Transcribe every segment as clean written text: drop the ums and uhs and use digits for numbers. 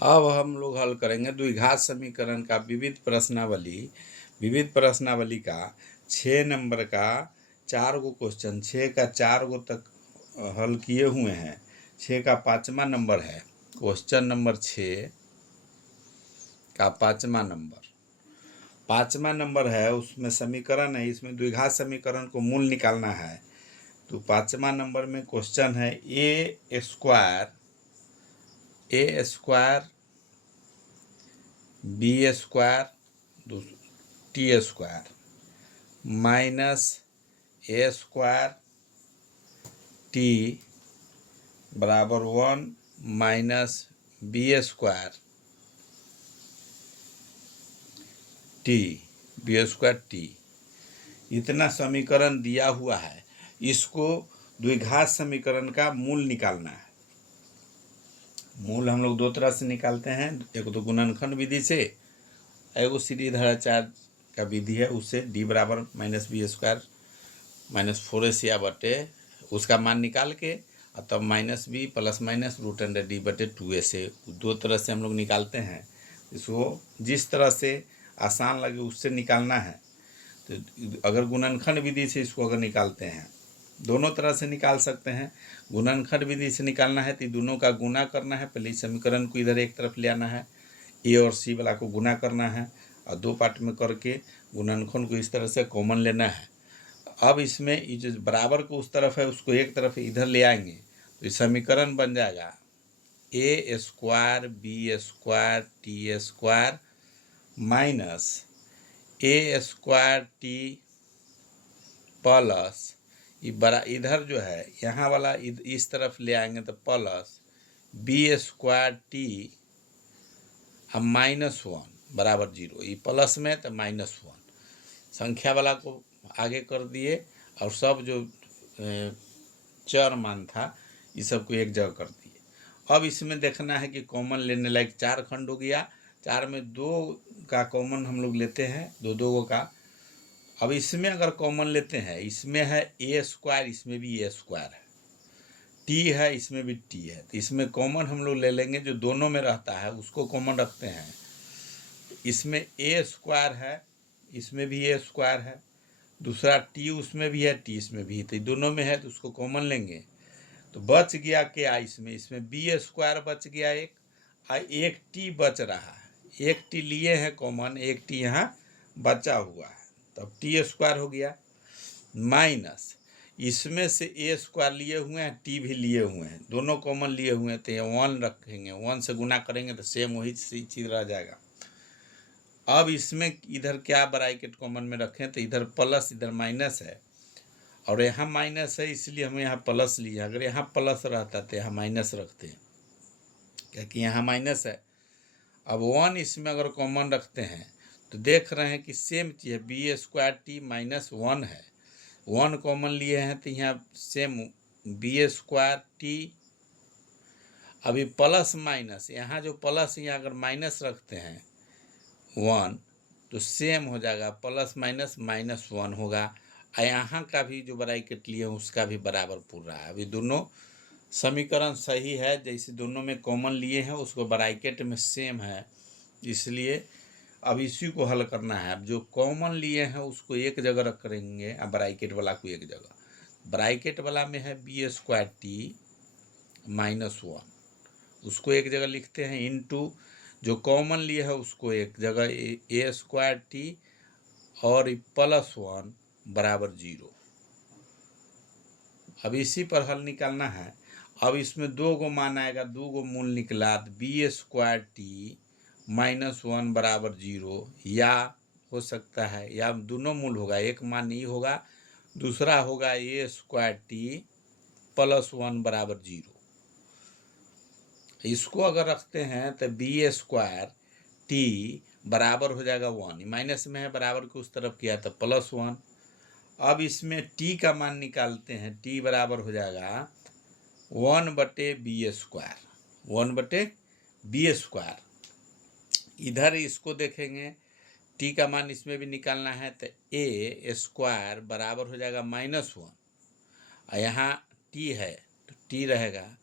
अब हम लोग हल करेंगे द्विघात समीकरण का विविध प्रश्नावली का 6 नंबर का 4 गो क्वेश्चन, 6 का 4 गो तक हल किए हुए हैं। 6 का 5वां नंबर है, क्वेश्चन नंबर 6 का 5वां नंबर है। उसमें समीकरण है, इसमें द्विघात समीकरण को मूल निकालना है। तो 5वां नंबर में क्वेश्चन है ए square B square T square minus ए स्क्वायर टी बराबर 1 माइनस बी स्क्वायर टी इतना समीकरण दिया हुआ है। इसको द्विघात समीकरण का मूल निकालना है। मूल हम लोग दो तरह से निकालते हैं, एक तो गुणनखंड विधि से, एगो सीढ़ीधाराचार्य का विधि है, उससे डी बराबर minus b square minus 4ac बटे उसका मान निकाल के और तब minus B plus minus root under D बटे 2a से दो तरह से हम लोग निकालते हैं। इसको जिस तरह से आसान लगे उससे निकालना है। तो अगर गुणनखंड विधि से इसको अगर निकालते हैं, दोनों तरह से निकाल सकते हैं। गुणनखंड विधि से निकालना है तो दोनों का गुना करना है। पहले समीकरण को इधर एक तरफ ले आना है, ए और सी वाला को गुना करना है और दो पार्ट में करके गुणनखंड को इस तरह से कॉमन लेना है। अब इसमें ये जो बराबर को उस तरफ है उसको एक तरफ इधर ले आएंगे तो ये समीकरण बन जाएगा a square B square T square minus A square t plus ये बड़ा इधर जो है यहाँ वाला इस तरफ ले आएंगे तो प्लस बी स्क्वायर टी अब -1 बराबर 0। ये प्लस में तो -1 संख्या वाला को आगे कर दिए और सब जो चर मान था ये सबको एक जगह कर दिए। अब इसमें देखना है कि कॉमन लेने लायक 4 खंड हो गया। 4 में 2 का कॉमन हम लोग लेते हैं, दो का। अब इसमें अगर कॉमन लेते हैं, इसमें है ए स्क्वायर, इसमें भी ए स्क्वायर है, टी है, इसमें भी टी है, तो इसमें कॉमन हम लोग ले लेंगे जो दोनों में रहता है उसको कॉमन रखते हैं। इसमें ए स्क्वायर है, इसमें भी ए स्क्वायर है, दूसरा टी उसमें भी है, टी इसमें भी है, तो दोनों में है तो उसको कॉमन लेंगे। तो बच गया क्या इसमें बी स्क्वायर बच गया एक टी बच रहा है। एक टी लिए हैं कॉमन, एक टी यहाँ बचा हुआ है, तब टी स्क्वायर हो गया माइनस इसमें से ए स्क्वायर लिए हुए हैं, टी भी लिए हुए हैं, दोनों कॉमन लिए हुए हैं तो ये 1 रखेंगे, 1 से गुना करेंगे तो सेम वही चीज़ रह जाएगा। अब इसमें इधर क्या ब्रैकेट कॉमन में रखें तो इधर प्लस इधर माइनस है और यहाँ माइनस है, इसलिए हम यहाँ प्लस लिए। अगर यहाँ प्लस रहता तो यहाँ माइनस रखते हैं, क्योंकि यहाँ माइनस है। अब 1 इसमें अगर कॉमन रखते हैं तो देख रहे हैं कि सेम चीज़ है, बी स्क्वायर टी -1 है। 1 कॉमन लिए हैं तो यहाँ सेम बी स्क्वायर टी। अभी प्लस माइनस, यहाँ जो प्लस यहाँ अगर माइनस रखते हैं 1 तो सेम हो जाएगा, प्लस माइनस -1 होगा। यहाँ का भी जो ब्रैकेट लिए उसका भी बराबर पूर रहा है। अभी दोनों समीकरण सही है, जैसे दोनों में कॉमन लिए हैं उसको ब्रैकेट में सेम है, इसलिए अब इसी को हल करना है। अब जो कॉमन लिए हैं उसको एक जगह रख करेंगे और ब्रैकेट वाला को एक जगह। ब्रैकेट वाला में है बी स्क्वायर टी -1, उसको एक जगह लिखते हैं, इनटू जो कॉमन लिए है उसको एक जगह ए स्क्वायर टी और +1 बराबर 0। अब इसी पर हल निकालना है। अब इसमें 2 गो मान आएगा, 2 गो मूल निकला, बी स्क्वायर टी -1 बराबर 0, या हो सकता है या दोनों मूल होगा, एक मान ये होगा, दूसरा होगा ए स्क्वायर टी +1 बराबर 0। इसको अगर रखते हैं तो बी स्क्वायर टी बराबर हो जाएगा 1, माइनस में है, बराबर को उस तरफ किया तो +1। अब इसमें टी का मान निकालते हैं, टी बराबर हो जाएगा 1/b²। 1/b²। इधर इसको देखेंगे, टी का मान इसमें भी निकालना है तो ए स्क्वायर बराबर हो जाएगा -1 और यहाँ टी है तो टी रहेगा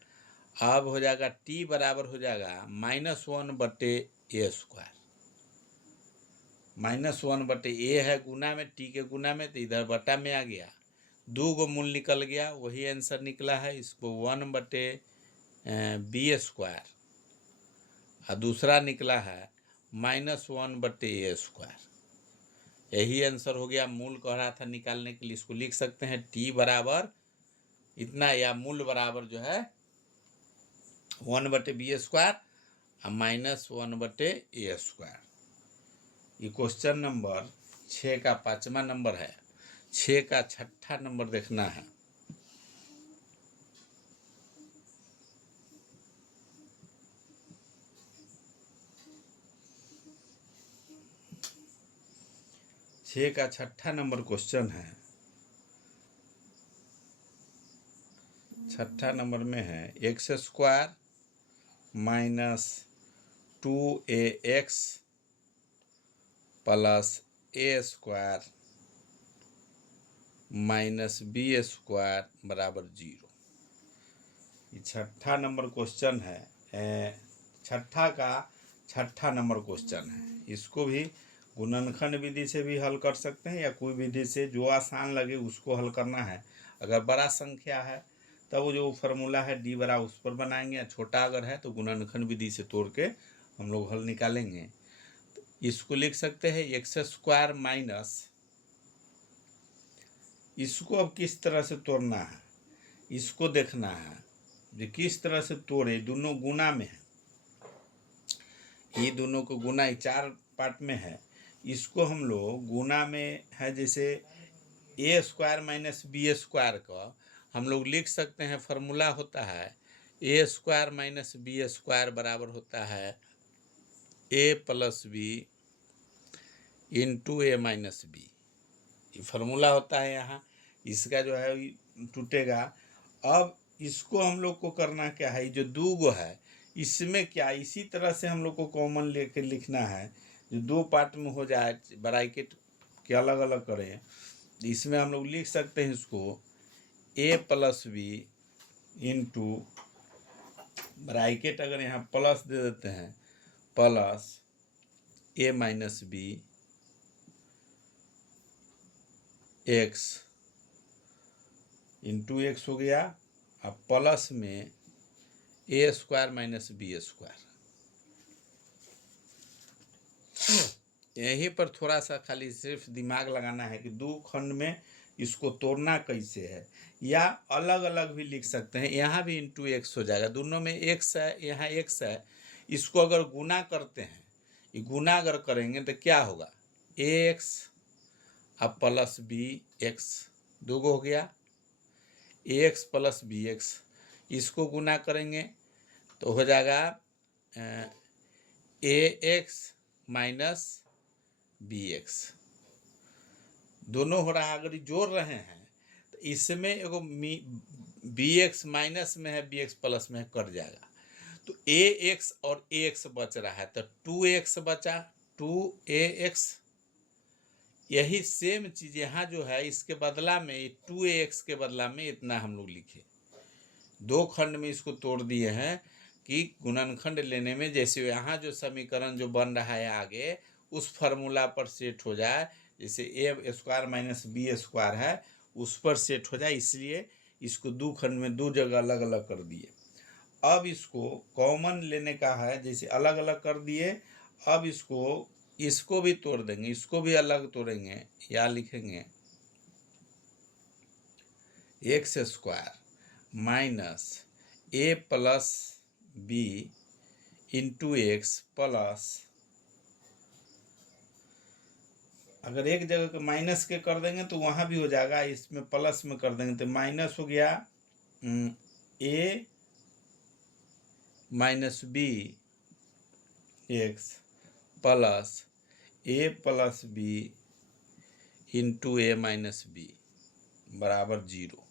अब हो जाएगा टी बराबर हो जाएगा -1/a²। -1/a है गुना में, टी के गुना में, तो इधर बटा में आ गया, 2 गो मूल निकल गया, वही आंसर निकला है। इसको 1/b² और दूसरा निकला है -1/a²। यही आंसर हो गया। मूल कह रहा था निकालने के लिए, इसको लिख सकते हैं टी बराबर इतना, या मूल बराबर जो है 1/b² और -1/a²। ये क्वेश्चन नंबर 6 का 5वां नंबर है। 6 का 6ठा नंबर देखना है। छः का 6ठा नंबर क्वेश्चन है। 6ठा नंबर में है x² - 2ax plus a² - b² बराबर 0। ये 6ठा नंबर क्वेश्चन है। 6ठा का 6ठा नंबर क्वेश्चन है। इसको भी गुणनखंड विधि से भी हल कर सकते हैं, या कोई विधि से जो आसान लगे उसको हल करना है। अगर बड़ा संख्या है तब वो जो फार्मूला है डी बराबर उस पर बनाएंगे, छोटा अगर है तो गुणनखंड विधि से तोड़ के हम लोग हल निकालेंगे। तो इसको लिख सकते हैं x², इसको अब किस तरह से तोड़ना है इसको देखना है, जो किस तरह से तोड़े। दोनों गुना में है, ये दोनों को गुना 4 पार्ट में है। इसको हम लोग गुना में है, जैसे a² - b² का हम लोग लिख सकते हैं। फार्मूला होता है a² - b² बराबर होता है a + b × a - b। ये फार्मूला होता है यहाँ। इसका जो है टूटेगा। अब इसको हम लोग को करना क्या है, जो 2 गो है इसमें क्या इसी तरह से हम लोग को कॉमन लेके लिखना है, जो 2 पार्ट में हो जाए, ब्रैकेट के अलग अलग करें। इसमें हम लोग लिख सकते हैं इसको a + b × ब्रैकेट, अगर यहाँ प्लस दे देते हैं, plus a - b x × x हो गया, और प्लस में a² - b²। यहीं पर थोड़ा सा खाली सिर्फ दिमाग लगाना है कि 2 खंड में इसको तोड़ना कैसे है, या अलग अलग भी लिख सकते हैं। यहाँ भी × x हो जाएगा, दोनों में x है, यहाँ x है। इसको अगर गुना करते हैं, ये गुना अगर करेंगे तो क्या होगा, ax अब प्लस bx, 2 गो हो गया, ax + bx। इसको गुना करेंगे तो हो जाएगा ax - bx। दोनों हो रहा है। अगर जोड़ रहे हैं तो इसमें एगो bx माइनस में है, bx प्लस में है, कट जाएगा। तो ax और ax बच रहा है, तो 2x बचा, 2ax। यही सेम चीज़ यहाँ जो है, इसके बदला में 2ax के बदला में इतना हम लोग लिखे। 2 खंड में इसको तोड़ दिए हैं कि गुणनखंड लेने में, जैसे यहाँ जो समीकरण जो बन रहा है आगे उस फार्मूला पर सेट हो जाए, जैसे a² - b² है उस पर सेट हो जाए, इसलिए इसको 2 खंड में 2 जगह अलग अलग कर दिए। अब इसको कॉमन लेने का है, जैसे अलग अलग कर दिए। अब इसको भी तोड़ देंगे, इसको भी अलग तोड़ेंगे, या लिखेंगे x² - a + b × x plus, अगर एक जगह के माइनस के कर देंगे तो वहाँ भी हो जाएगा, इसमें प्लस में कर देंगे तो माइनस हो गया a - b x plus a + b × a - b बराबर 0।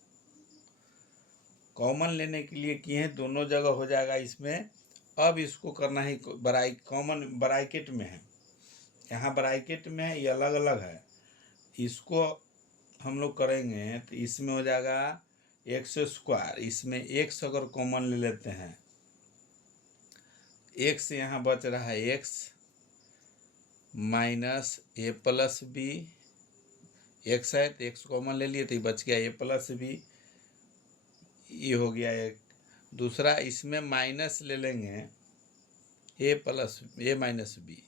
कॉमन लेने के लिए किए हैं, दोनों जगह हो जाएगा इसमें। अब इसको करना है कॉमन ब्रैकेट में है, यहाँ ब्रैकेट में है, ये अलग अलग है। इसको हम लोग करेंगे तो इसमें हो जाएगा एक्स स्क्वायर, इसमें एक्स अगर कॉमन ले लेते हैं, एक्स यहाँ बच रहा है एक्स माइनस ए प्लस बी, एक्स है तो एक्स कॉमन ले लिए तो ये बच गया ए प्लस बी, ये हो गया एक। दूसरा इसमें माइनस ले लेंगे ए प्लस ए माइनस बी,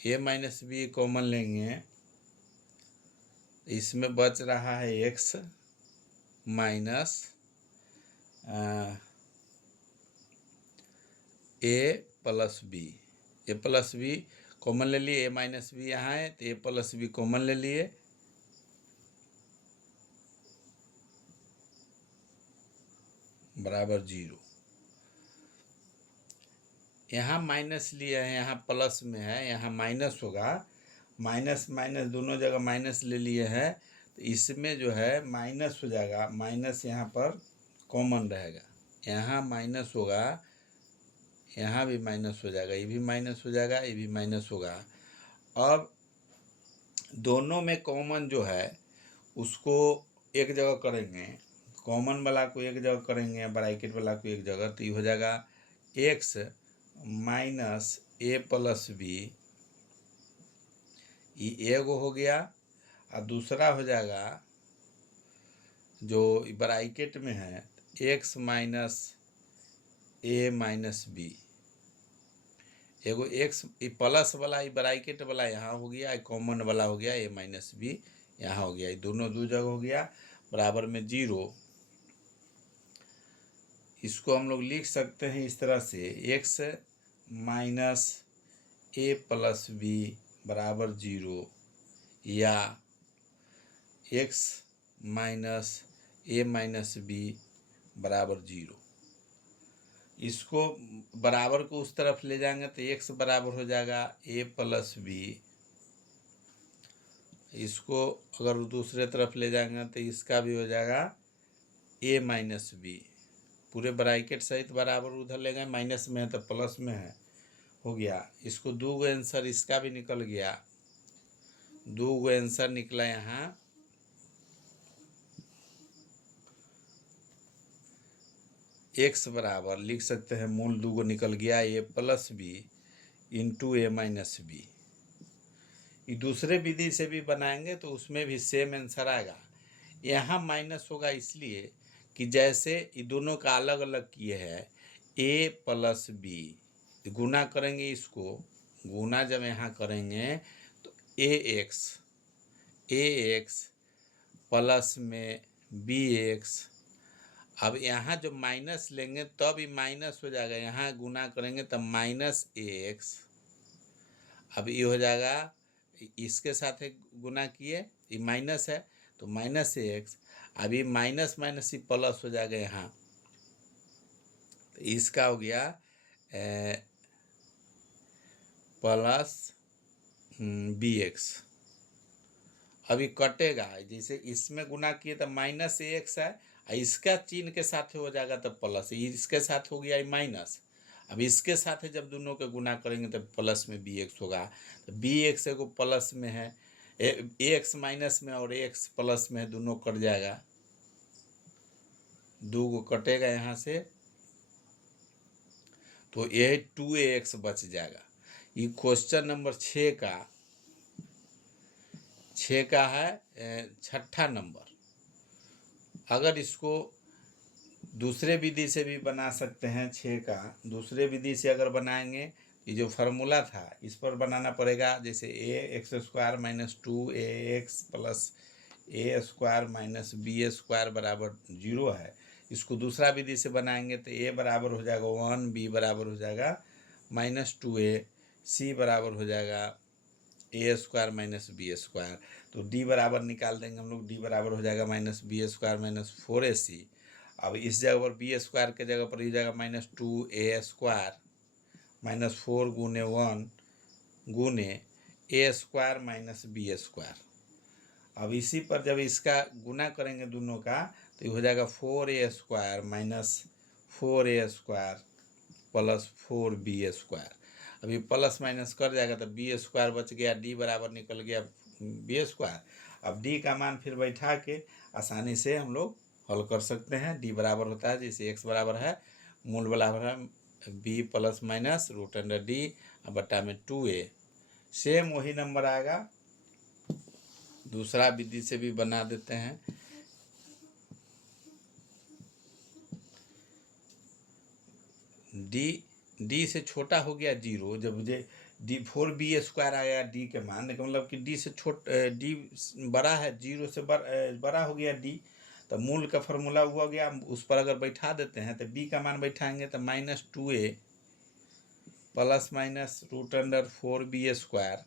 ए माइनस बी कॉमन लेंगे, इसमें बच रहा है एक्स माइनस ए प्लस बी, ए प्लस बी कॉमन ले लिए, ए माइनस बी यहाँ है तो ए प्लस बी कॉमन ले लिए, बराबर 0। यहाँ माइनस लिए हैं, यहाँ प्लस में है, यहाँ माइनस होगा, माइनस माइनस दोनों जगह माइनस ले लिए हैं तो इसमें जो है माइनस हो जाएगा, माइनस यहाँ पर कॉमन रहेगा, यहाँ माइनस होगा, यहाँ भी माइनस हो जाएगा, ये भी माइनस हो जाएगा, ये भी माइनस होगा। अब दोनों में कॉमन जो है उसको एक जगह करेंगे, कॉमन वाला को एक जगह करेंगे, ब्रैकेट वाला को एक जगह, तो ये हो जाएगा एक्स माइनस ए प्लस बी, ये एगो हो गया, और दूसरा हो जाएगा जो ब्रैकेट में है एक्स माइनस ए माइनस बी, एगो एक्स प्लस वाला ये ब्रैकेट वाला यहाँ हो गया, कॉमन वाला हो गया ए माइनस बी यहाँ हो गया, ये दोनों दो जगह हो गया, बराबर में 0। इसको हम लोग लिख सकते हैं इस तरह से, एक्स माइनस ए प्लस बी बराबर 0, या एक्स माइनस ए माइनस बी बराबर 0। इसको बराबर को उस तरफ ले जाएंगे तो एक्स बराबर हो जाएगा ए प्लस बी, इसको अगर दूसरे तरफ ले जाएंगे तो इसका भी हो जाएगा ए माइनस बी, पूरे ब्रैकेट सहित बराबर उधर ले गए, माइनस में है तो प्लस में है, हो गया। इसको दो गो आंसर इसका भी निकल गया, दो गो आंसर निकला यहाँ, एक्स बराबर लिख सकते हैं मूल दो गो निकल गया, ए प्लस बी इंटू ए माइनस बी। ये दूसरे विधि से भी बनाएंगे तो उसमें भी सेम आंसर आएगा। यहाँ माइनस होगा इसलिए कि जैसे ये दोनों का अलग अलग किए हैं, ए प्लस बी गुना करेंगे, इसको गुना जब यहाँ करेंगे तो ए एक्स प्लस में बी एक्स, अब यहाँ जो माइनस लेंगे तब ये माइनस हो जाएगा, यहाँ गुना करेंगे तब माइनस ए एक्स, अब ये हो जाएगा, इसके साथ गुना किए, ये माइनस है तो माइनस ए एक्स, अब ये माइनस माइनस ही प्लस हो जाएगा यहाँ, तो इसका हो गया प्लस बी एक्स। अभी कटेगा, जैसे इसमें गुना किए तो माइनस ए एक्स है, इसका चिन्ह के साथ हो जाएगा तो प्लस, इसके साथ हो गया माइनस, अब इसके साथ जब दोनों के गुना करेंगे तो प्लस में बी एक्स होगा, तो बी एक्स एगो प्लस में है, ए एक्स माइनस में और ए एक्स प्लस में है, दोनों कट जाएगा, दो गो कटेगा यहाँ से, तो ये 2ax बच जाएगा। ये क्वेश्चन नंबर 6 का है, छठा नंबर। अगर इसको दूसरे विधि से भी बना सकते हैं, 6 का दूसरे विधि से अगर बनाएंगे, ये जो फार्मूला था इस पर बनाना पड़ेगा, जैसे a x square minus 2ax plus a square minus b square बराबर 0 है। इसको दूसरा विधि से बनाएंगे तो ए बराबर हो जाएगा 1, बी बराबर हो जाएगा -2a, सी बराबर हो जाएगा a square minus b square, तो डी बराबर निकाल देंगे हम लोग, डी बराबर हो जाएगा minus b square minus 4ac। अब इस जगह पर बी स्क्वायर के जगह पर हो जाएगा -2a स्क्वायर माइनस 4 गुने 1 गुने ए स्क्वायर माइनस बी स्क्वायर। अब इसी पर जब इसका गुना करेंगे दोनों का तो ये हो जाएगा 4a square minus 4a square plus 4b square. अभी प्लस माइनस कर जाएगा तो बी स्क्वायर बच गया, डी बराबर निकल गया बी स्क्वायर। अब डी का मान फिर बैठा के आसानी से हम लोग हल कर सकते हैं। डी बराबर होता है जैसे एक्स बराबर है मूल बराबर है B plus minus root under D बटा में 2a। सेम वही नंबर आएगा, दूसरा विधि से भी बना देते हैं। डी से छोटा हो गया 0, जब मुझे डी 4b² आया डी के मान, मतलब कि डी से डी बड़ा है 0 से बड़ा हो गया डी, तो मूल का फॉर्मूला हुआ गया, उस पर अगर बैठा देते हैं तो बी का मान बैठाएंगे तो -2a plus minus root under 4b²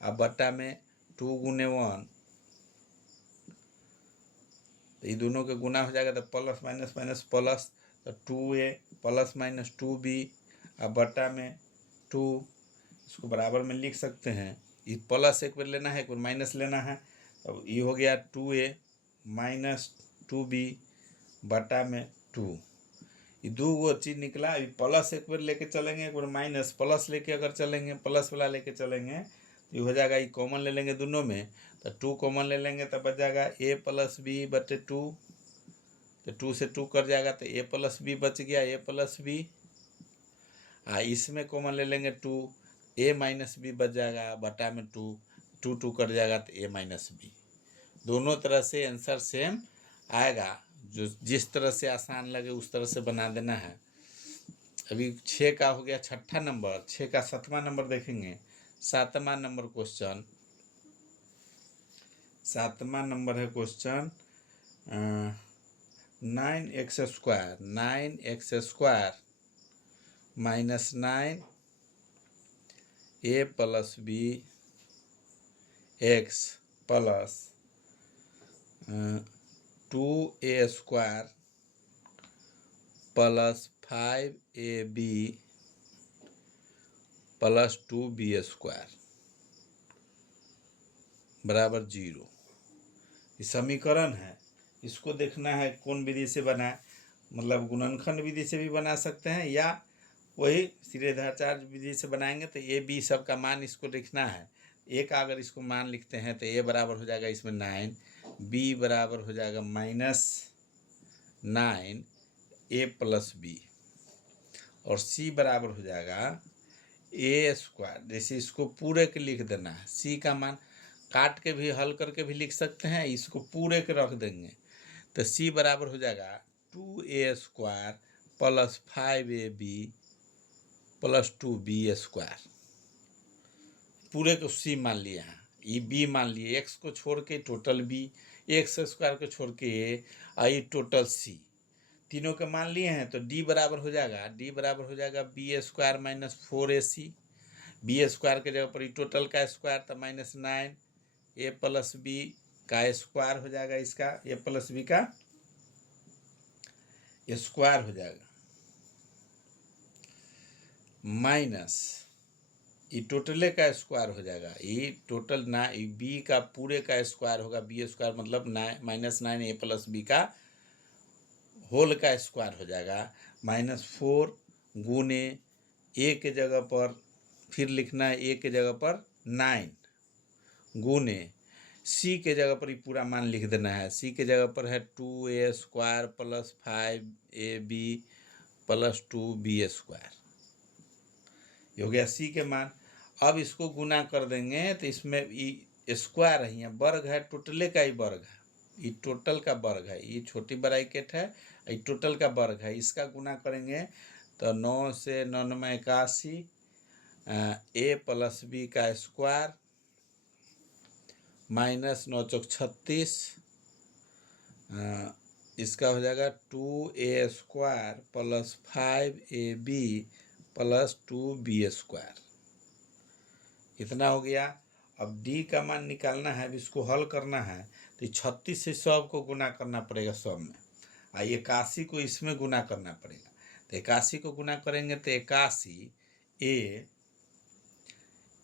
अब बट्टा में 2 गुने 1, तो ये दोनों के गुना हो जाएगा तो प्लस माइनस माइनस प्लस, तो 2a प्लस माइनस 2b अब बट्टा में 2, इसको बराबर में लिख सकते हैं। ये प्लस एक बार लेना है एक बार माइनस लेना है, तो ये हो गया 2a माइनस 2b बटा में 2। ये दो वो चीज़ निकला। अभी प्लस एक बार लेके चलेंगे, एक बार माइनस, प्लस लेके अगर चलेंगे प्लस वाला लेके चलेंगे तो ये हो जाएगा, ये कॉमन ले लेंगे दोनों में, तो 2 कॉमन ले लेंगे तो बच जाएगा a प्लस बी बटे 2, तो 2 से 2 कर जाएगा तो a प्लस बी बच गया, a प्लस बी। इसमें कॉमन ले लेंगे 2, a माइनस बी बच जाएगा बटा में 2, 2 2 कर जाएगा तो a माइनस बी। दोनों तरह से आंसर सेम आएगा, जो जिस तरह से आसान लगे उस तरह से बना देना है। अभी 6 का हो गया छठा नंबर, 6 का 7वां नंबर देखेंगे। 7वां नंबर क्वेश्चन, 7वां नंबर है question 9x² minus 9 a plus B X plus 2a² plus 5ab plus 2b² बराबर 0। ये समीकरण है, इसको देखना है कौन विधि से बना है, मतलब गुणनखंड विधि से भी बना सकते हैं या वही श्रीधराचार्य विधि से बनाएंगे। तो ए बी सब का मान इसको लिखना है। ए का अगर इसको मान लिखते हैं तो ए बराबर हो जाएगा इसमें 9, बी बराबर हो जाएगा -9 a प्लस बी, और सी बराबर हो जाएगा a²। जैसे इसको पूरे के लिख देना है, सी का मान काट के भी हल करके भी लिख सकते हैं, इसको पूरे के रख देंगे तो सी बराबर हो जाएगा 2a² plus 5ab plus 2b²। पूरे को सी मान लिए हैं, ये बी मान लिए, एक्स को छोड़ के टोटल बी, x² को छोड़ के ए, और ये टोटल सी, तीनों के मान लिए हैं। तो डी बराबर हो जाएगा, डी बराबर हो जाएगा b² माइनस 4ac, b² के जगह पर ये टोटल का स्क्वायर तो -9 a प्लस बी का स्क्वायर हो जाएगा, इसका a प्लस बी का स्क्वायर हो जाएगा, माइनस ये टोटले का स्क्वायर हो जाएगा, ये टोटल ना बी का पूरे का स्क्वायर होगा, b² मतलब -9 a प्लस बी का होल का स्क्वायर हो जाएगा, -4 गुने ए के जगह पर फिर लिखना है, ए के जगह पर 9 गुने सी के जगह पर ही पूरा मान लिख देना है। सी के जगह पर है 2a² plus 5ab plus 2b², ये हो गया सी के मान। अब इसको गुना कर देंगे तो इसमें ये स्क्वायर है, यहाँ वर्ग है, टोटले का ही वर्ग है, ये टोटल का वर्ग है, ये छोटी ब्रैकेट है, ये टोटल का वर्ग है। इसका गुना करेंगे तो 9 से 9 में 81 a प्लस बी का स्क्वायर माइनस 9 चौक 36, इसका हो जाएगा 2a² plus 5ab plus 2b², इतना हो गया। अब डी का मान निकालना है, अब इसको हल करना है तो 36 से सब को गुना करना पड़ेगा सब में, 81 को इसमें गुना करना पड़ेगा। तो 81 को गुना करेंगे तो 81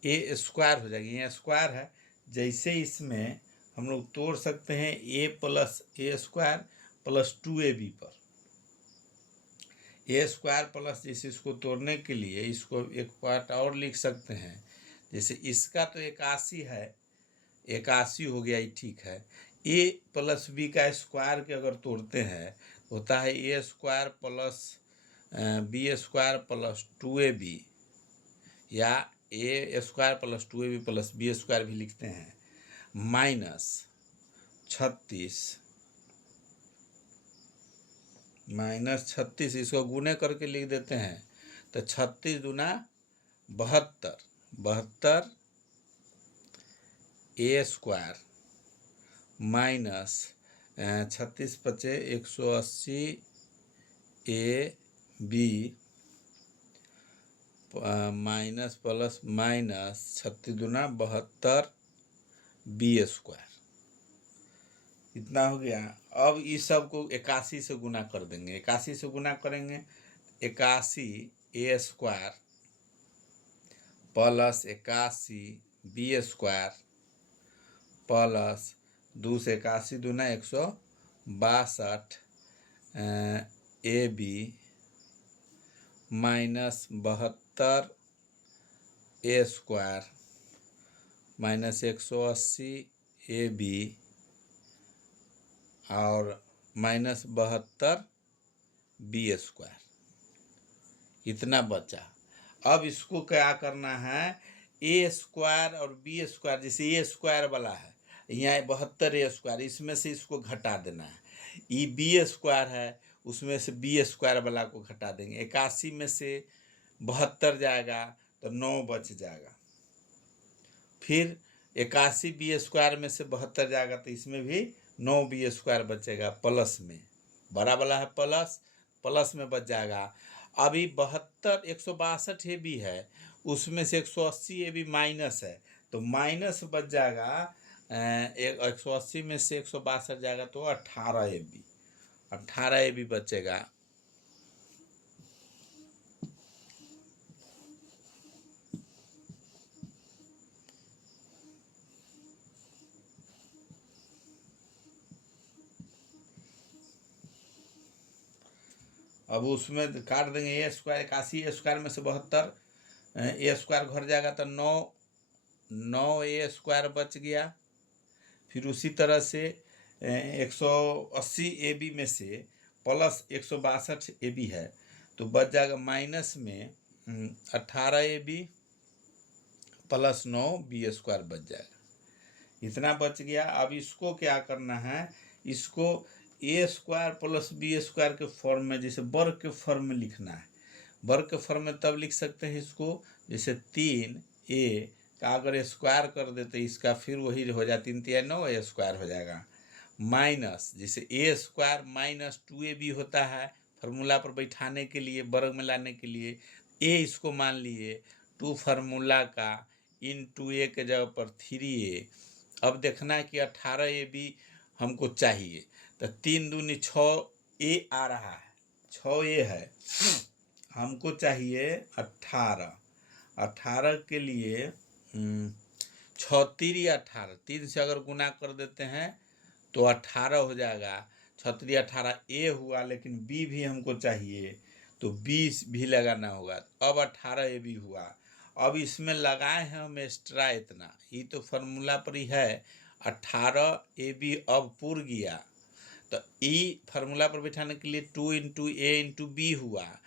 a² हो जाएगी, यहाँ स्क्वायर है, जैसे इसमें हम लोग तोड़ सकते हैं a plus a² plus 2ab पर, a² प्लस, जैसे इसको तोड़ने के लिए इसको एक पार्ट और लिख सकते हैं, जैसे इसका तो 81 है, 81 हो गया, ये ठीक है, ए प्लस बी का स्क्वायर के अगर तोड़ते हैं होता है ए square plus b square plus 2ab, या a square plus 2ab plus b square भी लिखते हैं, माइनस 36 इसको गुने करके लिख देते हैं तो 36 दूना 72, 72 ए स्क्वायर माइनस 36 पचे 180 A B minus plus minus 36 दूना 72 बी स्क्वायर, इतना हो गया। अब इस सब को 81 से गुना कर देंगे, 81 से गुना करेंगे 81 a square plus 81 b square plus 2 से 81 दूना 162 a B minus 72 a square minus 180 A b और माइनस 72 बी स्क्वायर, इतना बचा। अब इसको क्या करना है, ए स्क्वायर और बी स्क्वायर, जैसे ए स्क्वायर वाला है यहाँ 72 ए स्क्वायर, इसमें से इसको घटा देना है। ये बी स्क्वायर है उसमें से बी स्क्वायर वाला को घटा देंगे, 81 में से 72 जाएगा तो 9 बच जाएगा। फिर 81 बी स्क्वायर में से 72 जाएगा तो इसमें भी 9 बी स्क्वायर बचेगा, प्लस में बड़ा वाला है प्लस, प्लस में बच जाएगा। अभी 72 162 ए बी है, उसमें से 180 ए बी माइनस है तो माइनस बच जाएगा 180 में से 162 जाएगा तो 18 ए बी, 18 ए बी बचेगा। अब उसमें काट देंगे ए स्क्वायर, 81 ए स्क्वायर में से 72 ए स्क्वायर घर जाएगा तो 9 ए स्क्वायर बच गया। फिर उसी तरह से 180 ए बी में से प्लस 162 ए बी है तो बच जाएगा माइनस में 18 A B plus 9 B square बच जाएगा, इतना बच गया। अब इसको क्या करना है, इसको ए स्क्वायर प्लस बी स्क्वायर के फॉर्म में, जैसे वर्ग के फॉर्म में लिखना है। वर्ग के फॉर्म में तब लिख सकते हैं इसको, जैसे 3a का अगर स्क्वायर कर देते इसका फिर वही हो जाए 3 3 9 ए स्क्वायर हो जाएगा, माइनस जैसे ए स्क्वायर माइनस 2ab होता है फार्मूला पर बैठाने के लिए, वर्ग में लाने के लिए ए इसको मान लिए 2 फार्मूला का इंटू ए के जगह पर 3a। अब देखना है कि 18 ए बी हमको चाहिए तो 3 दूनी 6 ए आ रहा है, 6 ए है, हमको चाहिए 18, 18 के लिए 6 3 18, 3 से अगर गुना कर देते हैं तो 18 हो जाएगा, 6 3 18 ए हुआ, लेकिन बी भी हमको चाहिए तो 20 भी लगाना होगा। अब 18 ए बी हुआ। अब इसमें लगाए हैं हम एक्स्ट्रा इतना, ये तो फार्मूला पर ही है, 18 ए बी अब पूर गया तो ई फार्मूला पर बैठाने के लिए 2 इंटू ए इंटू बी हुआ,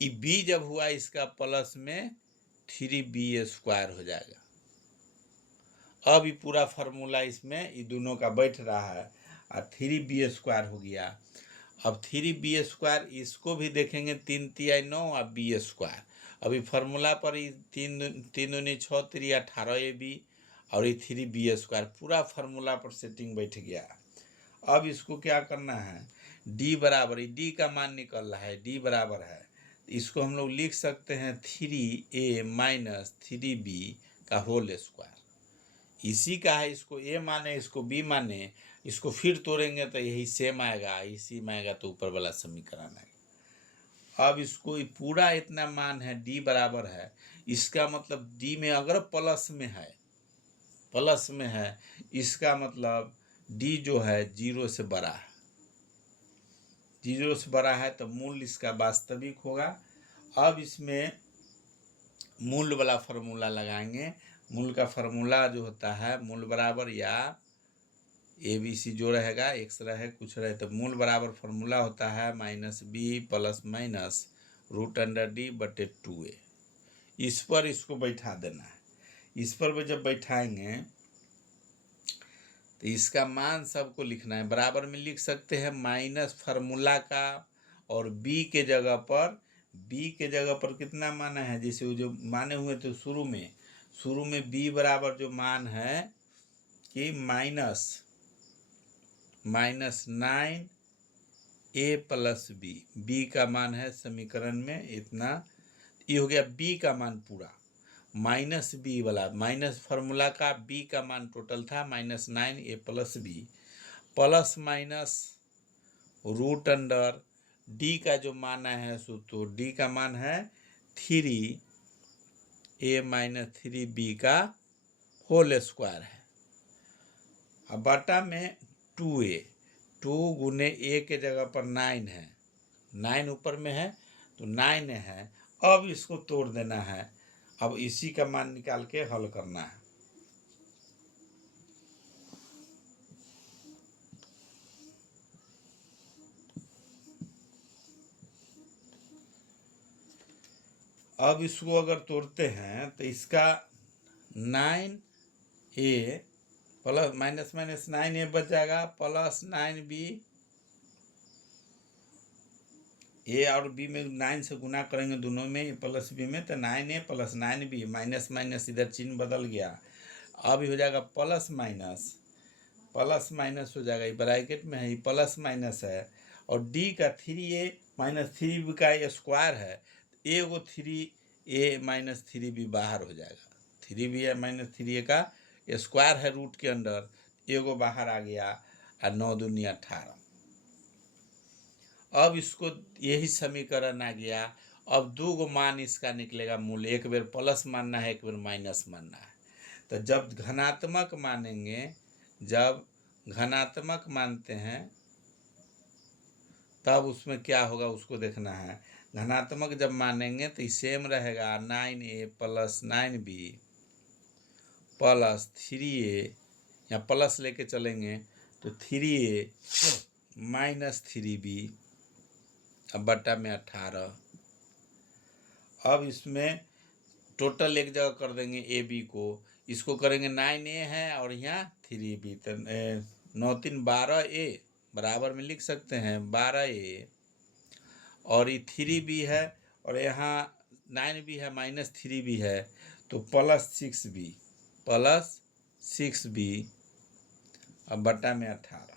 ई बी जब हुआ इसका प्लस में 3b स्क्वायर हो जाएगा। अब ये पूरा फार्मूला इसमें ये दोनों का बैठ रहा है और 3b स्क्वायर हो गया। अब 3b स्क्वायर इसको भी देखेंगे 3 3 9 और बी स्क्वायर, अभी फार्मूला पर ही 3 दूनी 6 3 18 ए बी और ये 3b स्क्वायर पूरा फार्मूला पर सेटिंग बैठ गया। अब इसको क्या करना है, d बराबर, d का मान निकल रहा है, d बराबर है, इसको हम लोग लिख सकते हैं 3a माइनस 3b का होल स्क्वायर, इसी का है, इसको a माने इसको b माने, इसको फिर तोड़ेंगे तो यही सेम आएगा, इसी में आएगा तो ऊपर वाला समीकरण आएगा। अब इसको पूरा इतना मान है d बराबर है, इसका मतलब d में अगर प्लस में है, प्लस में है, इसका मतलब d जो है 0 से बड़ा है, 0 से बड़ा है तो मूल इसका वास्तविक होगा। अब इसमें मूल वाला फार्मूला लगाएंगे, मूल का फार्मूला जो होता है मूल बराबर या ए बी सी जो रहेगा एक्स रहे कुछ रहे, तो मूल बराबर फार्मूला होता है minus B plus minus root under D बटे 2a। इस पर इसको बैठा देना है। इस पर जब बैठाएंगे तो इसका मान सबको लिखना है। बराबर में लिख सकते हैं माइनस फार्मूला का, और b के जगह पर कितना माना है, जैसे वो जो माने हुए थे शुरू में b बराबर जो मान है कि माइनस 9a प्लस बी का मान है समीकरण में इतना। ये हो गया b का मान पूरा, माइनस बी वाला माइनस फार्मूला का b का मान टोटल था -9a plus B, plus minus root under d का जो माना है सो तो d का मान है 3a माइनस 3b का होल स्क्वायर है। अब बटा में 2a, 2 गुने a के जगह पर 9 है, 9 ऊपर में है तो 9 है। अब इसको तोड़ देना है, अब इसी का मान निकाल के हल करना है। अब इसको अगर तोड़ते हैं तो इसका 9a प्लस माइनस 9a बच जाएगा, प्लस 9b, ए और बी में 9 से गुना करेंगे दोनों में प्लस बी में, तो 9a plus 9b, minus minus इधर चिन्ह बदल गया। अब हो जाएगा प्लस माइनस हो जाएगा, ये ब्रैकेट में है, ये प्लस माइनस है, और डी का 3a माइनस 3b का स्क्वायर है, एगो 3a माइनस 3b बाहर हो जाएगा, 3b माइनस 3a का स्क्वायर है रूट के अंदर, एगो बाहर आ गया, और 9 दूनी 18। अब इसको यही समीकरण आ गया। अब दो गो मान इसका निकलेगा मूल, एक बेर प्लस मानना है एक बेर माइनस मानना है। तो जब घनात्मक मानेंगे, जब घनात्मक मानते हैं तब उसमें क्या होगा उसको देखना है। घनात्मक जब मानेंगे तो सेम रहेगा 9a plus 9b plus 3a, या प्लस लेके चलेंगे तो 3a माइनस 3b, अब बटा में 18। अब इसमें टोटल एक जगह कर देंगे ए बी को, इसको करेंगे 9a है और यहाँ 3b, तो 9 3 12a बराबर में लिख सकते हैं 12a, और ये 3b है और यहाँ 9b है माइनस 3b है, तो प्लस 6b, अब बटा में 18।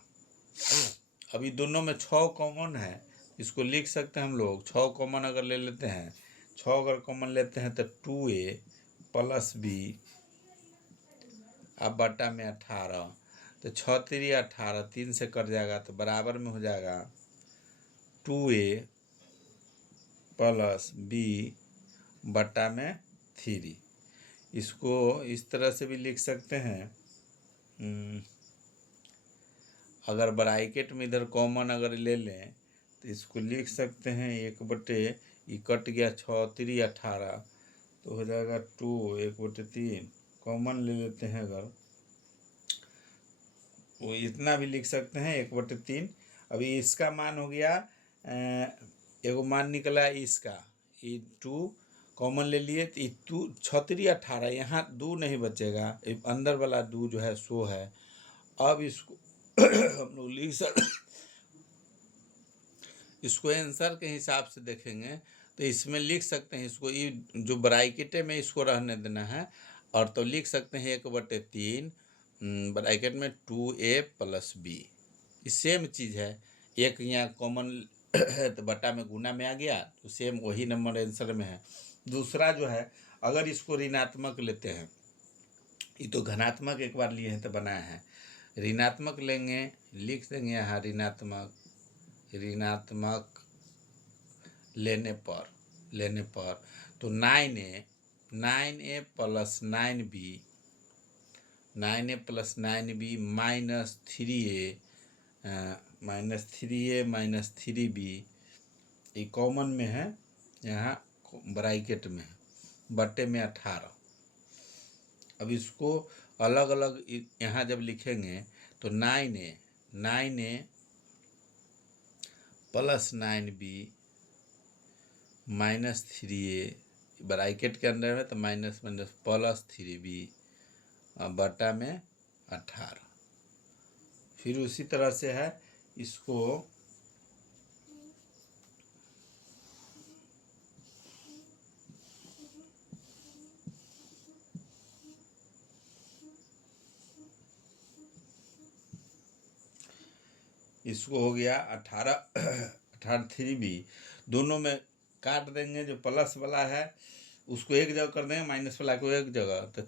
अभी दोनों में 6 कॉमन है, इसको लिख सकते हैं हम लोग। 6 कॉमन अगर ले लेते हैं, 6 अगर कॉमन लेते हैं तो 2a प्लस b, अब बटा में 18, तो 6 3 18, 3 से कट जाएगा तो बराबर में हो जाएगा 2a प्लस b बटा में 3। इसको इस तरह से भी लिख सकते हैं, अगर ब्रैकेट में इधर कॉमन अगर ले लें तो इसको लिख सकते हैं 1/, ये कट गया 6 3 18, तो हो जाएगा 2 1/3, कॉमन ले लेते हैं अगर वो इतना भी लिख सकते हैं 1/3। अभी इसका मान हो गया, एगो मान निकला इसका, ये 2 कॉमन ले लिए तो 2 6 3 18, यहाँ 2 नहीं बचेगा, अंदर वाला 2 जो है सो है। अब इसको हम लोग लिख सकते, इसको आंसर के हिसाब से देखेंगे तो इसमें लिख सकते हैं, इसको ये जो ब्रैकेट में इसको रहने देना है, और तो लिख सकते हैं 1/3 ब्रैकेट में 2a प्लस b, सेम चीज़ है। एक यहाँ कॉमन तो बटा में गुना में आ गया, तो सेम वही नंबर आंसर में है। दूसरा जो है, अगर इसको ऋणात्मक लेते हैं, ये तो घनात्मक एक बार लिए हैं तो बनाया है, ऋणात्मक लेंगे, लिख देंगे यहाँ ऋणात्मक लेने पर तो 9a plus 9b minus 3a minus 3b, ये कॉमन में है, यहाँ ब्रैकेट में है, बटे में 18। अब इसको अलग अलग यहाँ जब लिखेंगे तो 9A plus 9B minus 3A, bracket के अंदर है तो माइनस माइनस प्लस 3B बटा में 18। फिर उसी तरह से है इसको हो गया 18 3B, दोनों में काट देंगे। जो प्लस वाला है उसको एक जगह कर देंगे, माइनस वाला को एक जगह, तो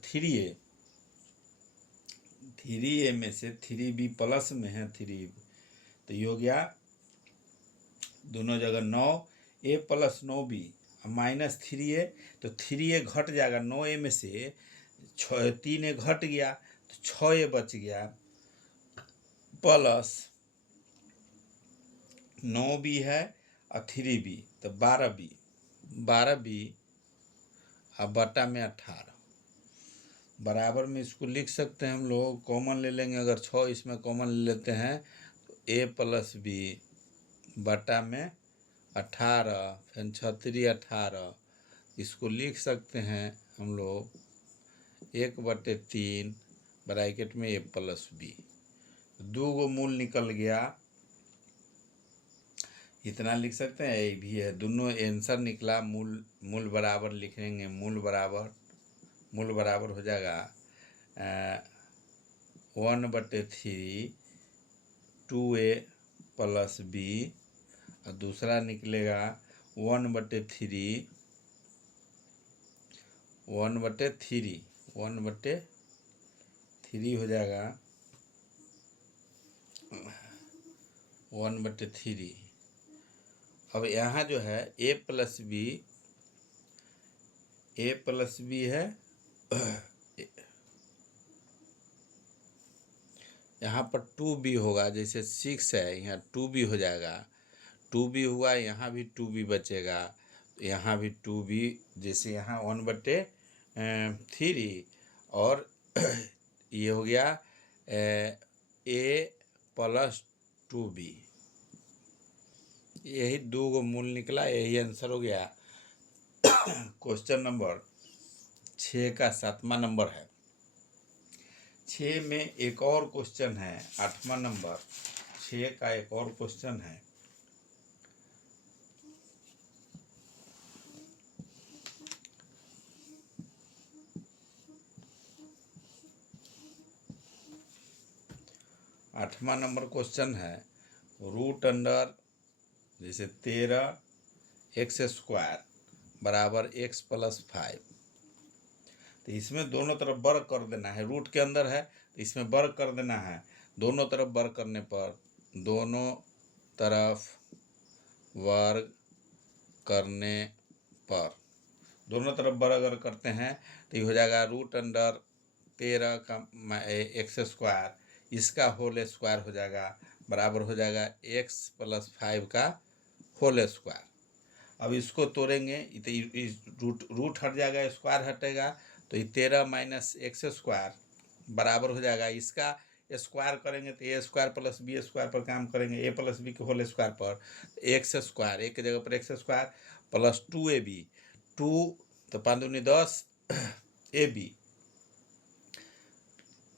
3A में से 3B प्लस में है 3, तो ये हो गया दोनों जगह 9A plus 9B minus 3A, तो 3A घट जाएगा 9A में से, 3A घट गया तो 6A बच गया, प्लस 9B है और 3B तो 12B अब बटा में 18 बराबर में इसको लिख सकते हैं हम लोग। कॉमन ले लेंगे, अगर 6 इसमें कॉमन ले लेते हैं तो A प्लस B बटा में 18, फिर 6 18, इसको लिख सकते हैं हम लोग 1/3 ब्रैकेट में A प्लस B, 2 मूल निकल गया, इतना लिख सकते हैं। ये भी है, दोनों आंसर निकला। मूल बराबर लिखेंगे, मूल बराबर हो जाएगा 1/3 2A प्लस B, और दूसरा निकलेगा 1/3 हो जाएगा 1/3। अब यहाँ जो है A प्लस B है, यहाँ पर 2B होगा, जैसे 6 है यहाँ 2B हो जाएगा, 2B हुआ, यहाँ भी 2B बचेगा, यहाँ भी 2B, जैसे यहाँ 1/3 और ये हो गया A प्लस 2B, यही 2 मूल निकला, यही आंसर हो गया। क्वेश्चन नंबर 6 का 7वां नंबर है। 6 में एक और क्वेश्चन है, 8वां नंबर 6 का एक और क्वेश्चन है। आठवां नंबर क्वेश्चन है, रूट अंडर जैसे 13x² बराबर x प्लस 5, तो इसमें दोनों तरफ वर्ग कर देना है। रूट के अंदर है तो इसमें वर्ग कर देना है। दोनों तरफ वर्ग करने पर, दोनों तरफ वर्ग अगर करते हैं तो ये हो जाएगा रूट अंडर 13 का x², इसका होल स्क्वायर हो जाएगा, बराबर हो जाएगा x प्लस 5 का होल स्क्वायर। अब इसको तोड़ेंगे तो रूट हट जाएगा, स्क्वायर हटेगा, तो ये 13 माइनस x² बराबर हो जाएगा, इसका स्क्वायर करेंगे तो A² प्लस B² पर काम करेंगे, A प्लस B के होल स्क्वायर पर, x², एक जगह पर x² प्लस 2AB, 2 तो 5 दूनी 10, AB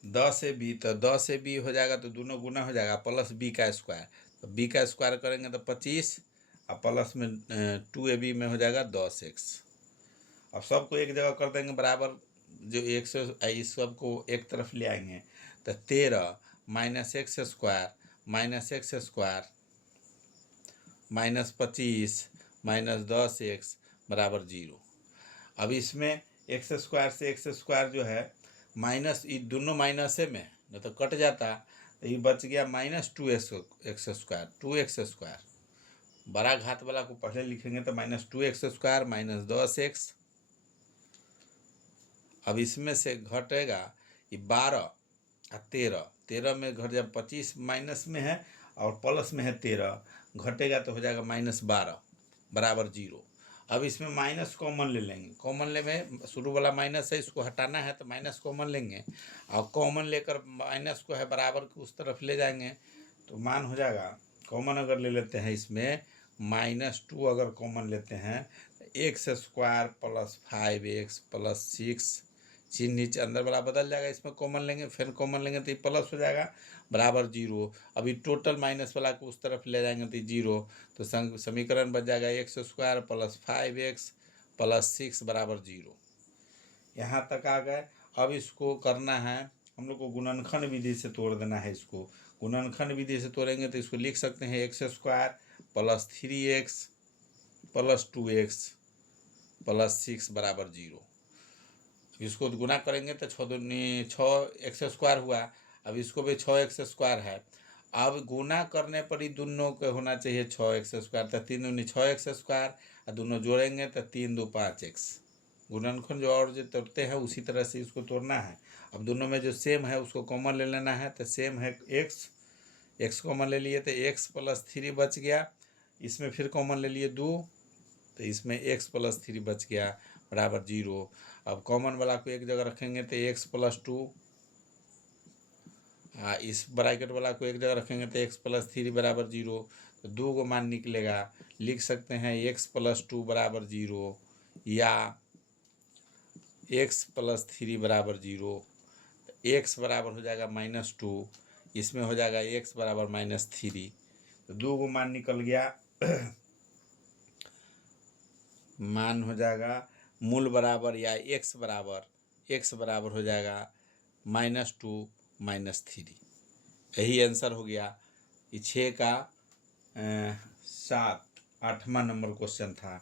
10AB, तो 10AB हो जाएगा तो दोनों गुना हो जाएगा, प्लस B का स्क्वायर, तो B का स्क्वायर करेंगे तो 25, और प्लस में 2AB में हो जाएगा 10x। अब सबको एक जगह कर देंगे बराबर, जो एक से इस सब को एक तरफ ले आएंगे तो 13 minus x² minus 25 minus 10x बराबर 0। अब इसमें x² से x² जो है माइनस, ये दोनों माइनस में न तो कट जाता, तो ये बच गया माइनस 2x², बड़ा घात वाला को पहले लिखेंगे तो माइनस 2x² माइनस 10x। अब इसमें से घटेगा ये 12 और 13 में घट जाए, 25 माइनस में है और प्लस में है 13, घटेगा तो हो जाएगा -12 बराबर 0। अब इसमें माइनस कॉमन ले लेंगे, कॉमन ले में शुरू वाला माइनस है, इसको हटाना है तो माइनस कॉमन लेंगे और कॉमन लेकर माइनस को है बराबर के उस तरफ ले जाएंगे तो मान हो जाएगा, कॉमन अगर ले लेते हैं इसमें -2 अगर कॉमन लेते हैं तो x square plus 5x plus 6, चिन्ह नीचे अंदर वाला बदल जाएगा, इसमें कॉमन लेंगे फिर कॉमन लेंगे तो ये प्लस हो जाएगा बराबर 0। अभी टोटल माइनस वाला को उस तरफ ले जाएंगे तो 0, तो समीकरण बच जाएगा x square plus 5x plus 6 बराबर 0। यहाँ तक आ गए। अब इसको करना है हम लोग को गुणनखंड विधि से तोड़ देना है। इसको गुणनखंड विधि से तोड़ेंगे तो इसको लिख सकते हैं x square plus 3x plus 2x plus 6 बराबर 0। इसको गुना करेंगे तो 6x स्क्वायर हुआ। अब इसको भी 6x स्क्वायर है। अब गुना करने पर ही दोनों के होना चाहिए 6x स्क्वायर, तो 3 दूनी 6x स्क्वायर और दोनों जोड़ेंगे तो 3 2 5x। गुणनखंड जो और जो तोड़ते हैं उसी तरह से इसको तोड़ना है। अब दोनों में जो सेम है उसको कॉमन ले लेना है, तो सेम है x कॉमन ले लिए तो x प्लस 3 बच गया। इसमें फिर कॉमन ले लिए 2 तो इसमें x प्लस 3 बच गया बराबर 0। अब कॉमन वाला को एक जगह रखेंगे तो x प्लस 2, इस ब्रैकेट वाला को एक जगह रखेंगे तो x प्लस 3 बराबर 0। तो 2 को मान निकलेगा, लिख सकते हैं x प्लस 2 बराबर 0 या x प्लस 3 बराबर 0। तो x बराबर हो जाएगा -2, इसमें हो जाएगा x बराबर -3। तो 2 को मान निकल गया मान हो जाएगा मूल बराबर या x बराबर हो जाएगा -2 -3। यही आंसर हो गया। ये 6 का 8वां नंबर क्वेश्चन था।